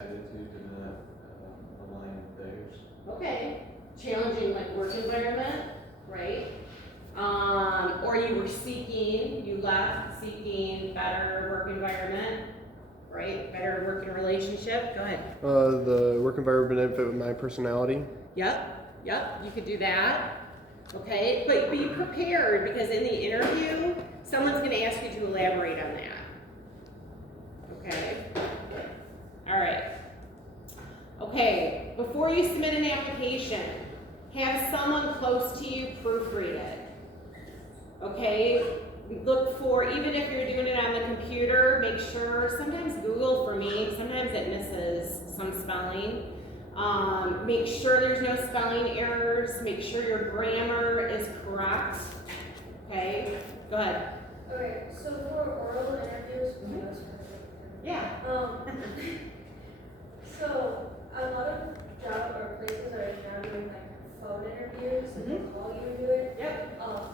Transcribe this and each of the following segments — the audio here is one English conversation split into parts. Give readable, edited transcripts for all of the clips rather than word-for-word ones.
attitude to not align with theirs. Okay, challenging like work environment, right? Or you left seeking better work environment, right? Better working relationship. Go ahead. The work environment benefit with my personality. Yep, you could do that. Okay, but be prepared because in the interview, someone's going to ask you to elaborate on that. Okay. All right. Okay, before you submit an application, have someone close to you proofread it. Okay, look for, even if you're doing it on the computer, make sure, sometimes Google for me, sometimes it misses some spelling. Make sure there's no spelling errors, make sure your grammar is correct. Okay, go ahead. Okay, so for oral interviews, Yeah. So a lot of job or places are now doing like phone interviews and they call you to do it. Yep. Are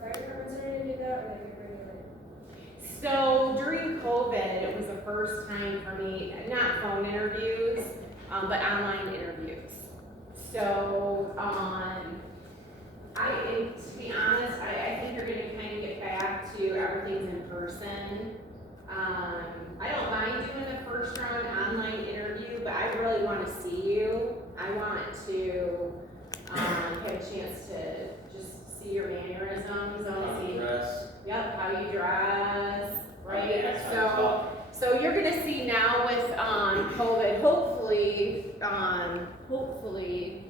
fire departments ready to do that, or they bring you in? So during COVID, it was the first time for me, not phone interviews, but online interviews. So, to be honest, I think you're gonna kind of get back to everything's in person. I don't mind doing the first round online interview, but I really want to see you. I want to have a chance to just see your mannerisms. I want to see, Dress. yep, how you dress, right? Yeah, So you're gonna see now with COVID, hopefully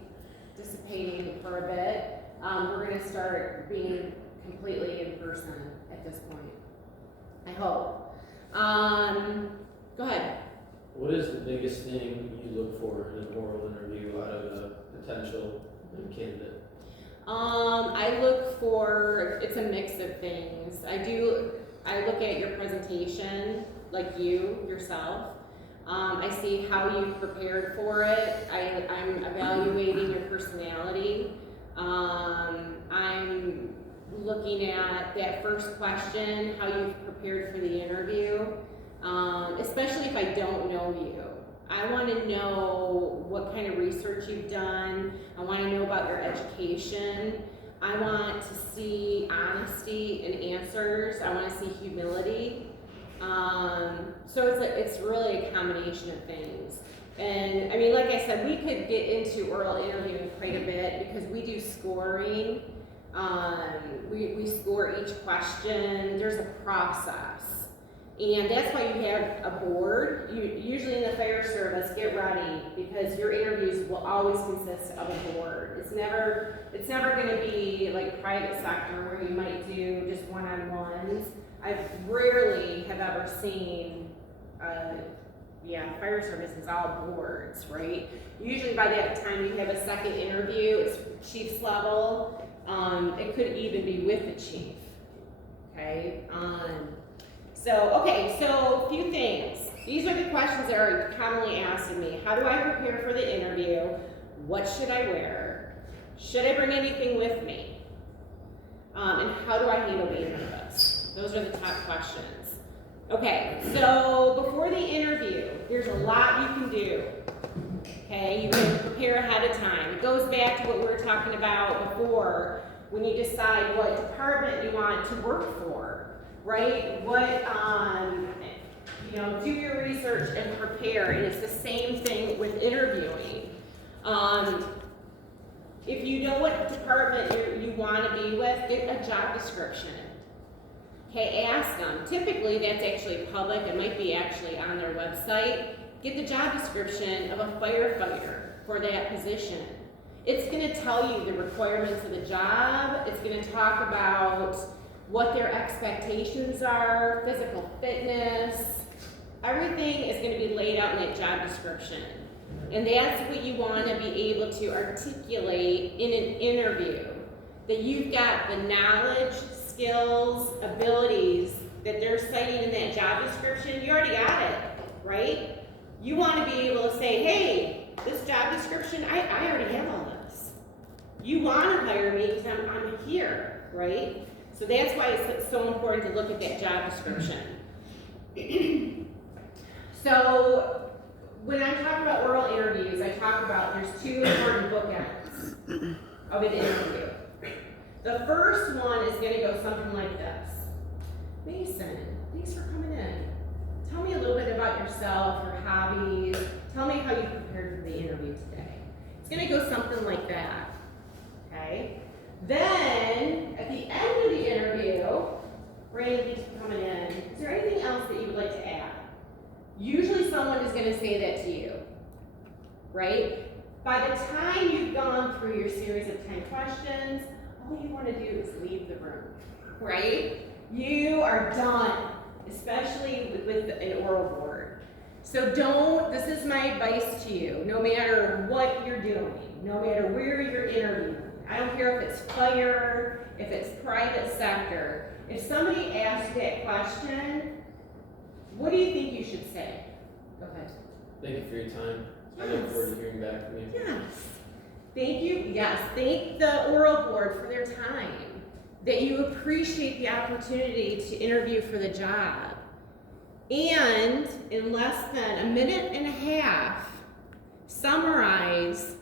dissipating for a bit. We're gonna start being completely in person at this point. I hope. Go ahead. What is the biggest thing you look for in an oral interview out of a potential candidate? I look for, it's a mix of things. I look at your presentation, like yourself. I see how you prepared for it. I'm evaluating your personality. I'm looking at that first question, how you've prepared for the interview, especially if I don't know you. I want to know what kind of research you've done. I want to know about your education. I want to see honesty in answers. I want to see humility. So it's really a combination of things. And I mean, like I said, we could get into oral interviewing quite a bit because we do scoring. We score each question. There's a process. And that's why you have a board. Usually in the fire service, get ready because your interviews will always consist of a board. It's never going to be like private sector where you might do just one-on-ones. I rarely have ever seen, fire service is all boards, right? Usually by that time you have a second interview, it's chief's level. It could even be with the chief, okay? So a few things. These are the questions that are commonly asked of me. How do I prepare for the interview? What should I wear? Should I bring anything with me? And how do I handle being nervous? Those are the top questions. Okay, so before the interview, there's a lot you can do. Okay, you can prepare ahead of time. It goes back to what we were talking about before when you decide what department you want to work for, right? Do your research and prepare, and it's the same thing with interviewing. If you know what department you want to be with, get a job description. Okay, ask them. Typically, that's actually public. It might be actually on their website. Get the job description of a firefighter for that position. It's going to tell you the requirements of the job. It's going to talk about what their expectations are, physical fitness. Everything is going to be laid out in that job description. And that's what you want to be able to articulate in an interview. That you've got the knowledge, skills, abilities that they're citing in that job description. You already got it, right? You want to be able to say, hey, this job description, I already have all this. You want to hire me because I'm here, right? So that's why it's so important to look at that job description. So when I talk about oral interviews, I talk about there's two important bookends of an interview. The first one is gonna go something like this. Mason, thanks for coming in. Tell me a little bit about yourself, your hobbies. Tell me how you prepared for the interview today. It's gonna go something like that, okay? Then, at the end of the interview, Brandon, thanks for coming in. Is there anything else that you would like to add? Usually someone is gonna say that to you, right? By the time you've gone through your series of 10 questions, all you wanna do is leave the room, right? You are done, especially with an oral board. So this is my advice to you, no matter what you're doing, no matter where you're interviewing. I don't care if it's fire, if it's private sector. If somebody asks that question, what do you think you should say? Go ahead. Thank you for your time. I look forward to hearing back from you. Yes. Thank you. Yes. Thank the oral board for their time. That you appreciate the opportunity to interview for the job. And in less than a minute and a half, summarize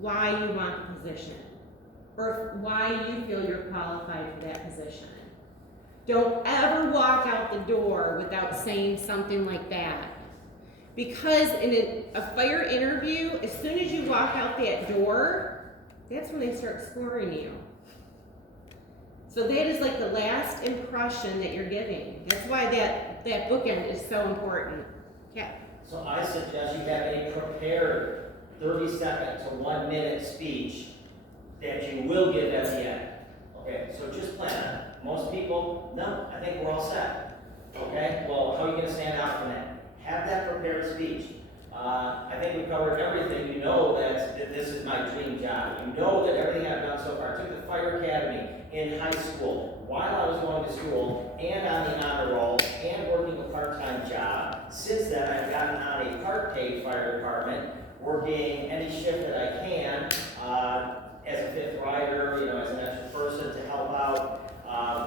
why you want the position or why you feel you're qualified for that position. Don't ever walk out the door without saying something like that. Because in a fire interview, as soon as you walk out that door, that's when they start scoring you. So that is like the last impression that you're giving. That's why that bookend is so important. Yeah. So I suggest you have a prepared 30-second to 1 minute speech that you will give at the end. Okay, so just plan on it. Most people, no, I think we're all set. Okay, well, how are you going to stand out from that? Have that prepared speech. I think we covered everything. You know that this is my dream job. You know that everything I've done so far. I took the fire academy in high school while I was going to school and on the honor roll and working a part-time job. Since then, I've gotten on a part-paid fire department, working any shift that I can as a fifth rider, as an extra person to help out.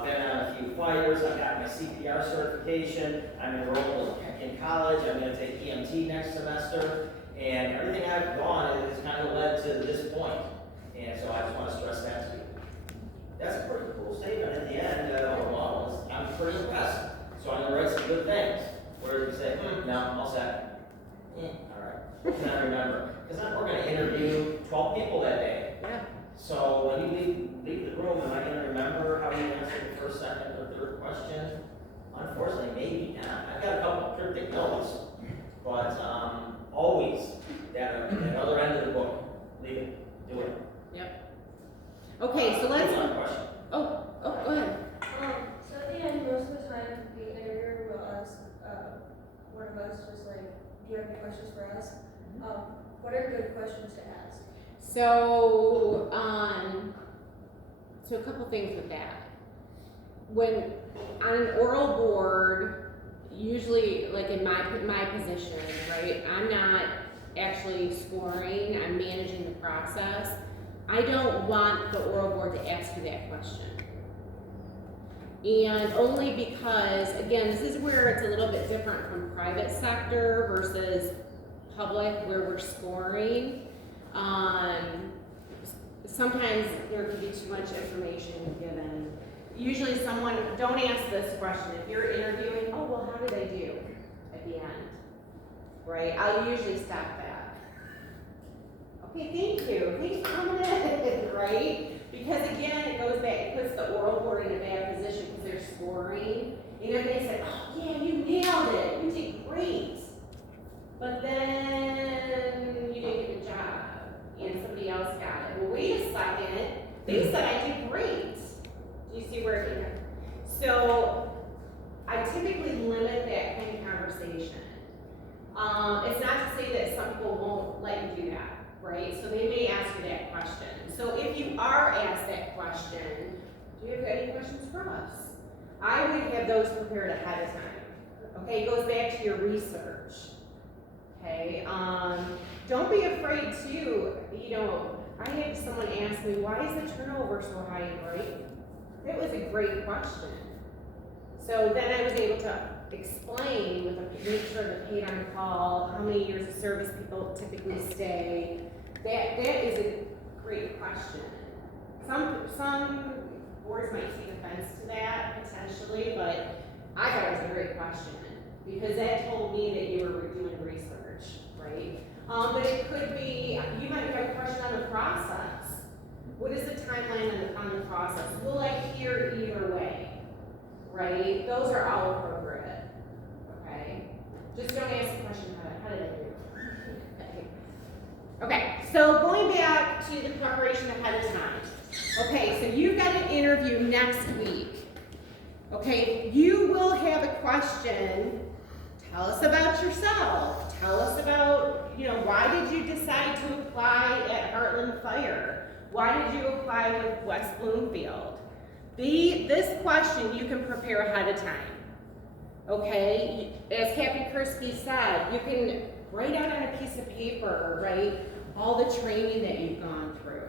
Been on a few fires. I got my CPR certification. I'm enrolled in college. I'm going to take EMT next semester. And everything I've gone has kind of led to this point. And so I just want to stress that to you. That's a pretty cool statement at the end. Overall, I'm pretty impressed. So I'm going to write some good things. Where you say, no, all set. All right. What can I remember? Because we're going to interview 12 people that day. Yeah. So when you leave the room, am I going to remember how you answered the first, second, or third question? Unfortunately, maybe not. I've got a couple of cryptic notes, but always that other end of the book. Leave it. Do it. Yep. Okay, so let's. One question. Oh, go ahead. So at the end, most of the time, the interviewer will ask one of us, just like, do you have any questions for us? What are good questions to ask? So a couple things with that. When on an oral board, usually like in my position, right, I'm not actually scoring, I'm managing the process. I don't want the oral board to ask you that question. And only because, again, this is where it's a little bit different from private sector versus public where we're scoring. Sometimes there can be too much information given. Usually don't ask this question. If you're interviewing, oh, well, how did I do at the end? Right? I'll usually stop that. Okay, thank you. Thanks for coming in, right? Because again, it goes back, it puts the oral board in a bad position because they're scoring. And if they say, oh, yeah, you nailed it. You did great. But then you didn't get the job. And somebody else got it. Well, wait a second. They said I did great. Do you see where it came from? So I typically limit that kind of conversation. It's not to say that some people won't let you do that, right? So they may ask you that question. So if you are asked that question, do you have any questions for us? I would have those prepared ahead of time. Okay, it goes back to your research. Okay, don't be afraid to, I had someone ask me, why is the turnover so high in Brighton? It was a great question. So then I was able to explain with a nature of the paid on call, how many years of service people typically stay. That is a great question. Some boards might take offense to that potentially, but I thought it was a great question because that told me that you were doing research, right? But it could be, you might have a question on the process. What is the timeline on the process? Will I hear either way, right? Those are all appropriate, okay? Just don't ask the question, how did I do? Okay, so going back to the preparation ahead of time. Okay, so you've got an interview next week. Okay, you will have a question. Tell us about yourself. Tell us about, why did you decide to apply at Heartland Fire? Why did you apply with West Bloomfield? This question you can prepare ahead of time. Okay, as Captain Kursky said, you can write out on a piece of paper, right, all the training that you've gone through,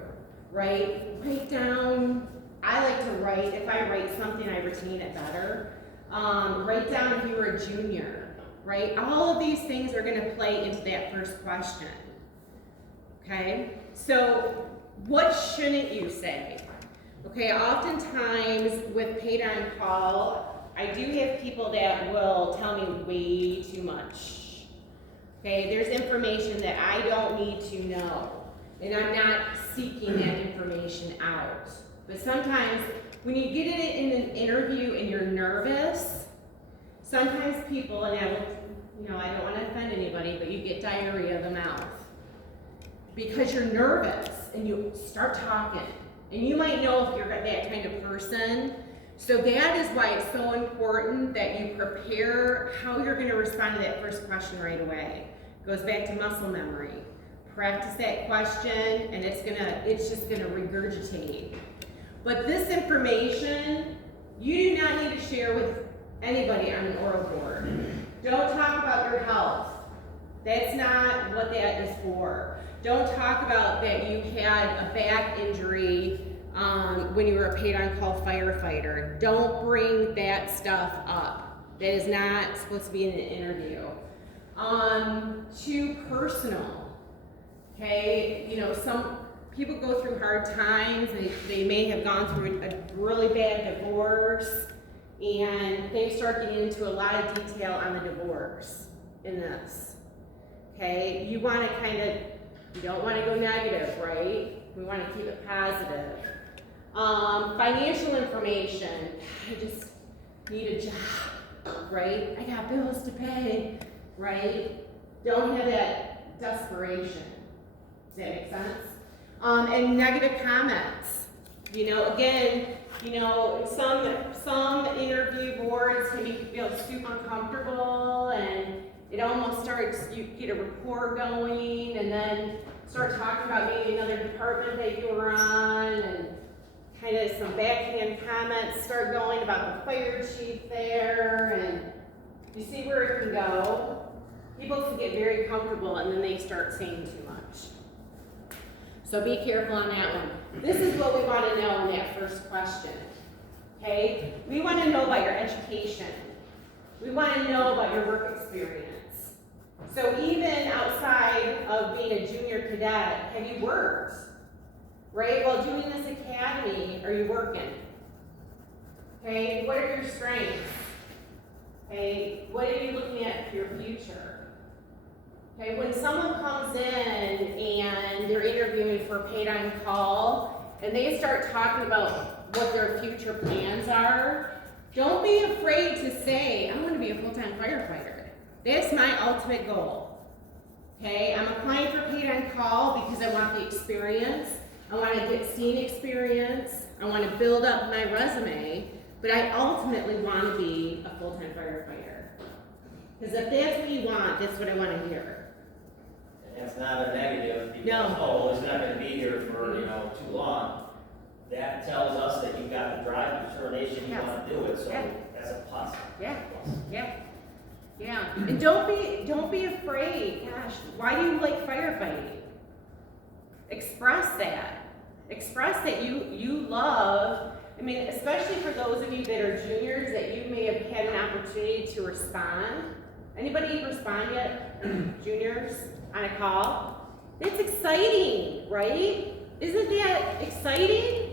right? Write down, I like to write, if I write something, I retain it better. Write down if you were a junior, right? All of these things are gonna play into that first question, okay? So, what shouldn't you say? Okay, oftentimes with paid on call, I do have people that will tell me way too much. Okay, there's information that I don't need to know, and I'm not seeking that information out. But sometimes when you get it in an interview and you're nervous, sometimes people, and I don't want to offend anybody, but you get diarrhea of the mouth because you're nervous and you start talking, and you might know if you're that kind of person. So that is why it's so important that you prepare how you're going to respond to that first question right away. It goes back to muscle memory. Practice that question, and it's just gonna regurgitate. But this information, you do not need to share with anybody on the oral board. Don't talk about your health. That's not what that is for. Don't talk about that you had a back injury when you were a paid-on-call firefighter. Don't bring that stuff up. That is not supposed to be in an interview. Too personal. Okay, some people go through hard times. They may have gone through a really bad divorce, and they start getting into a lot of detail on the divorce in this. Okay, you want to you don't want to go negative, right? We want to keep it positive. Financial information. I just need a job, right? I got bills to pay, right? Don't have that desperation. Does that make sense? And negative comments. Again, some interview boards can make you feel super comfortable, and it almost starts, you get a rapport going, and then start talking about maybe another department that you were on, and kind of some backhand comments start going about the fire chief there, and you see where it can go. People can get very comfortable, and then they start saying too much. So be careful on that one. This is what we want to know in that first question. Okay? We want to know about your education. We want to know about your work experience. So even outside of being a junior cadet, have you worked? Right? While doing this academy, are you working? Okay? What are your strengths? Okay? What are you looking at for your future? Okay, when someone comes in and they're interviewing for paid on call and they start talking about what their future plans are, don't be afraid to say, I want to be a full-time firefighter. That's my ultimate goal. Okay, I'm applying for paid on call because I want the experience. I want to get scene experience. I want to build up my resume, but I ultimately want to be a full-time firefighter. Because if that's what you want, that's what I want to hear. That's not a negative because, No. it's not gonna be here for, too long. That tells us that you've got the drive, determination, you Yes. wanna do it, so Yeah. that's a plus. Yeah, yeah. And don't be afraid. Gosh, why do you like firefighting? Express that. Express that you love I mean, especially for those of you that are juniors, that you may have had an opportunity to respond. Anybody respond yet? Juniors on a call? It's exciting, right? Isn't that exciting?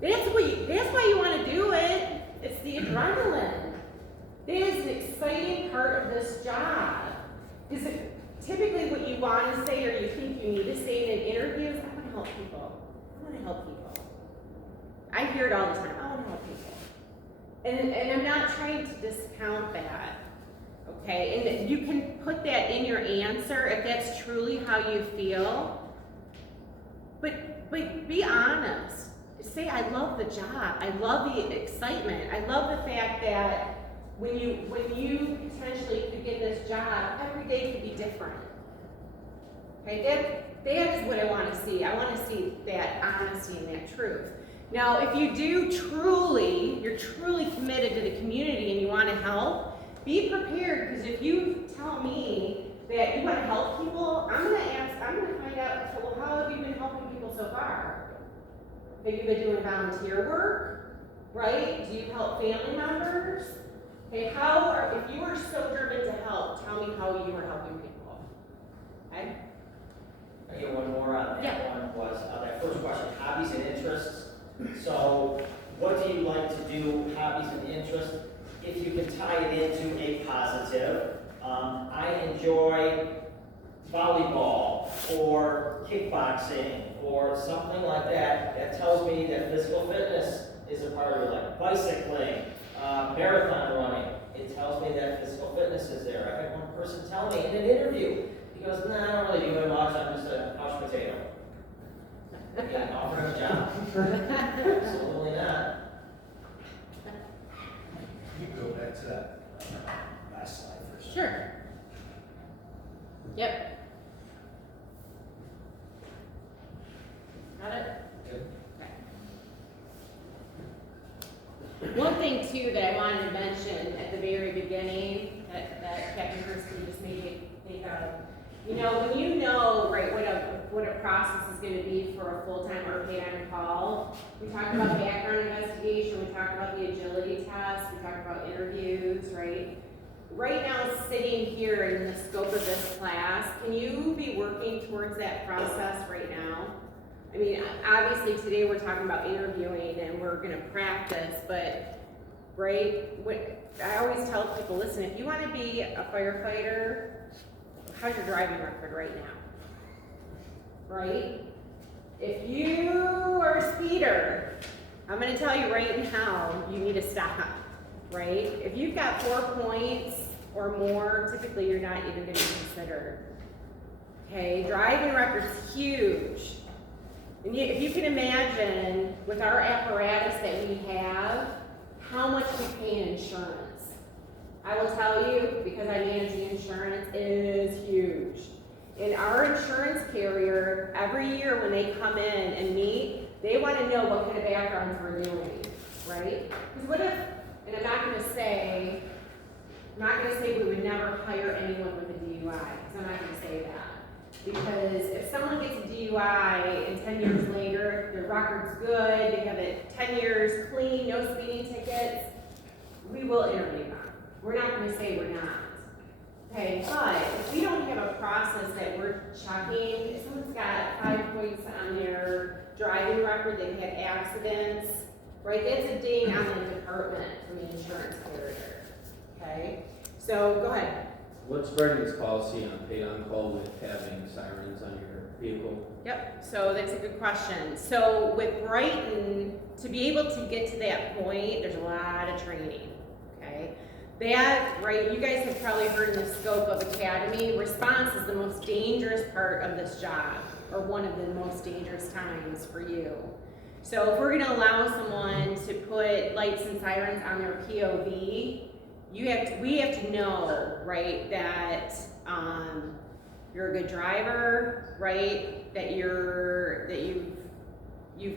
That's why you want to do it. It's the adrenaline. That is an exciting part of this job. Because typically what you want to say or you think you need to say in an interview is, I want to help people. I want to help people. I hear it all the time. I want to help people. And I'm not trying to discount that. Okay? And you can put that in your answer if that's truly how you feel. But be honest. Say, I love the job. I love the excitement. I love the fact that when you potentially could get this job, every day could be different. Okay, that is what I want to see. I want to see that honesty and that truth. Now, if you're truly committed to the community and you want to help, be prepared, because if you tell me that you want to help people, I'm going to find out, well, how have you been helping people so far? Have you been doing volunteer work, right? Do you help family members? Okay, if you are so driven to help, tell me how you are helping people. Okay? I get one more on that. Yeah. One was, that first question, hobbies and interests. So what do you like to do, hobbies and interests? If you can tie it into a positive, I enjoy volleyball or kickboxing or something like that. That tells me that physical fitness is a part of your life. Bicycling, marathon running, it tells me that physical fitness is there. I had one person tell me in an interview, he goes, nah, I don't really do it much, I'm just a couch potato. Yeah, offer him a job. Absolutely not. You can go back to that last slide for a second. Sure. Yep. Got it? Okay. One thing too that I wanted to mention at the very beginning that Captain Kirsten just made me think of, when you know, right, what a process is going to be for a full-time or paid on call, we talked about background investigation, we talked about the agility test, we talked about interviews, right? Right now, sitting here in the scope of this class, can you be working towards that process right now? I mean, obviously today we're talking about interviewing and we're going to practice, but, right, I always tell people, listen, if you want to be a firefighter, how's your driving record right now? Right? If you are a speeder, I'm going to tell you right now, you need to stop, right? If you've got 4 points or more, typically you're not even going to be considered. Okay, driving record's huge. And if you can imagine, with our apparatus that we have, how much we pay in insurance. I will tell you, because I manage the insurance, it is huge. And our insurance carrier, every year when they come in and meet, they want to know what kind of backgrounds we're doing, right? Because what if, and I'm not going to say we would never hire anyone with a DUI, because I'm not going to say that. Because if someone gets a DUI and 10 years later, their record's good, they have it 10 years clean, no speeding tickets, we will interview them. We're not going to say we're not. Okay, but if we don't have a process that we're checking, if someone's got 5 points on their driving record, they've had accidents, right, that's a ding on the department from the insurance carrier. Okay, so go ahead. What's Brighton's policy on paid on call with having sirens on your vehicle? Yep, so that's a good question. So with Brighton, to be able to get to that point, there's a lot of training, okay? That, right, you guys have probably heard in the scope of Academy, response is the most dangerous part of this job, or one of the most dangerous times for you. So if we're gonna allow someone to put lights and sirens on their POV, we have to know, right, that you're a good driver, right, that you've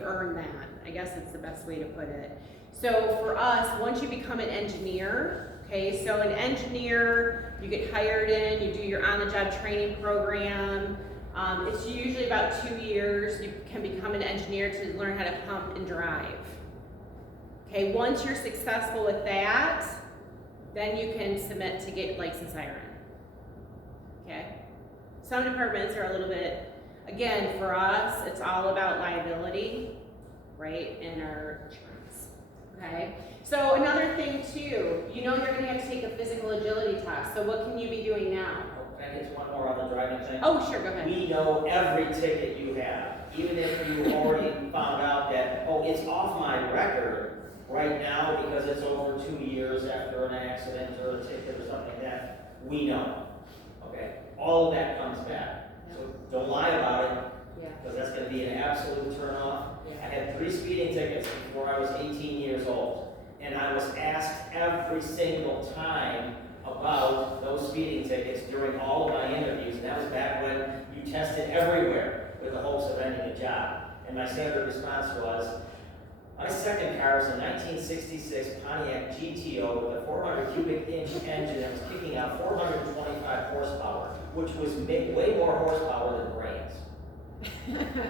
earned that. I guess that's the best way to put it. So for us, once you become an engineer, okay, so an engineer, you get hired in, you do your on-the-job training program. It's usually about 2 years. You can become an engineer to learn how to pump and drive, Okay, once you're successful with that, then you can submit to get license siren. Okay? Some departments are a little bit, again, for us, it's all about liability, right, and our insurance. Okay? So another thing too, you know you're gonna have to take a physical agility test, so what can you be doing now? Can I get one more on the driving thing? Oh, sure, go ahead. We know every ticket you have, even if you already found out that, oh, it's off my record right now because it's over 2 years after an accident or a ticket or something like that, we know, okay? All of that comes back. So don't lie about it, Yeah, because that's gonna be an absolute turnoff. I yeah. had 3 speeding tickets before I was 18 years old, and I was asked every single time about those speeding tickets during all of my interviews, and that was back when you tested everywhere with the hopes of ending a job. And my standard response was, my second car was a 1966 Pontiac GTO with a 400 cubic inch engine that was kicking out 425 horsepower, which was way more horsepower than brains.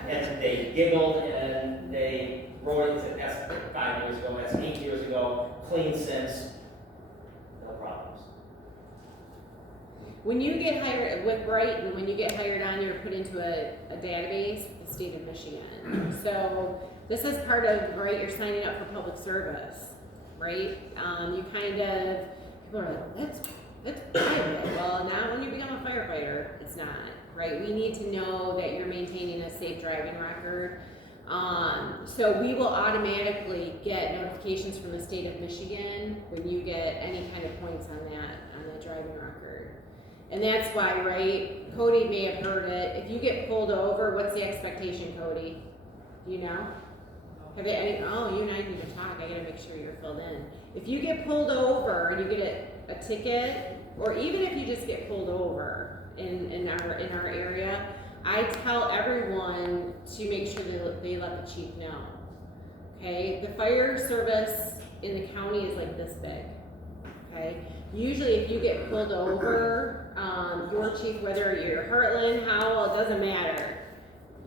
And they giggled and they wrote it to, that's 5 years ago, that's 8 years ago, clean since, no problems. When you get hired with Brighton, when you get hired on, you're put into a database with the state of Michigan. So this is part of, right, you're signing up for public service, right? You kind of, people are like, that's private. Well, not when you become a firefighter, it's not, right? We need to know that you're maintaining a safe driving record. So we will automatically get notifications from the state of Michigan when you get any kind of points on that driving record. And that's why, right, Cody may have heard it. If you get pulled over, what's the expectation, Cody? Do you know? Have you any, oh, you and I need to talk. I gotta make sure you're filled in. If you get pulled over and you get a ticket, or even if you just get pulled over in our area, I tell everyone to make sure they let the chief know. Okay? The fire service in the county is like this big. Okay? Usually if you get pulled over, your chief, whether you're Heartland, Howell, it doesn't matter.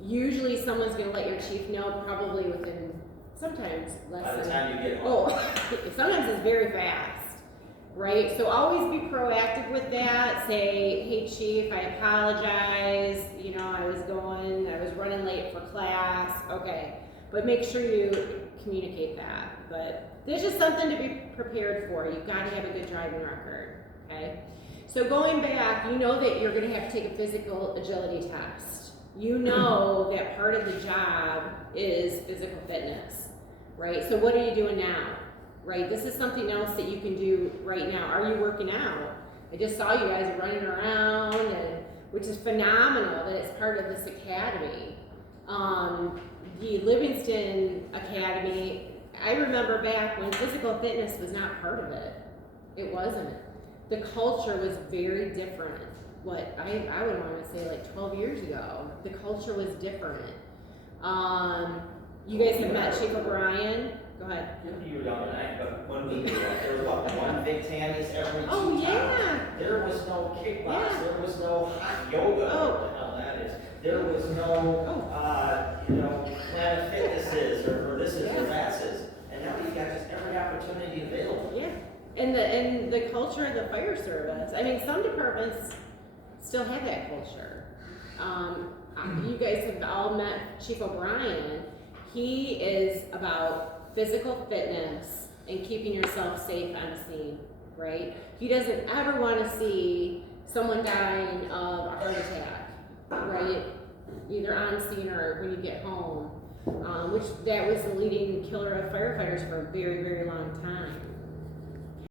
Usually someone's gonna let your chief know probably within, sometimes less By the than, time you get home. oh, sometimes it's very fast, right? So always be proactive with that. Say, hey chief, I apologize, you know, I was running late for class, okay. But make sure you communicate that. But there's just something to be prepared for. You've got to have a good driving record, okay? So going back, you know that you're gonna have to take a physical agility test. You know that part of the job is physical fitness, right? So what are you doing now, right? This is something else that you can do right now. Are you working out? I just saw you guys running around, and which is phenomenal that it's part of this academy. The Livingston Academy, I remember back when physical fitness was not part of it. It wasn't. The culture was very different. What I would want to say like 12 years ago, the culture was different. You guys have met Chief O'Brien. Go ahead. You were younger than I am, but when we grew up, there was what, one big Tammy's every 2 Oh, towns. yeah. There was no kickbox, Yeah. there was no hot yoga, Oh. what the hell that is. There was no, Planet Fitnesses or this is or Yeah. that is. And now you've got just every opportunity available. Yeah, and the culture of the fire service. I mean, some departments still have that culture. You guys have all met Chief O'Brien. He is about physical fitness and keeping yourself safe on scene, right? He doesn't ever want to see someone dying of a heart attack, right? Either on scene or when you get home, which that was the leading killer of firefighters for a very, very long time.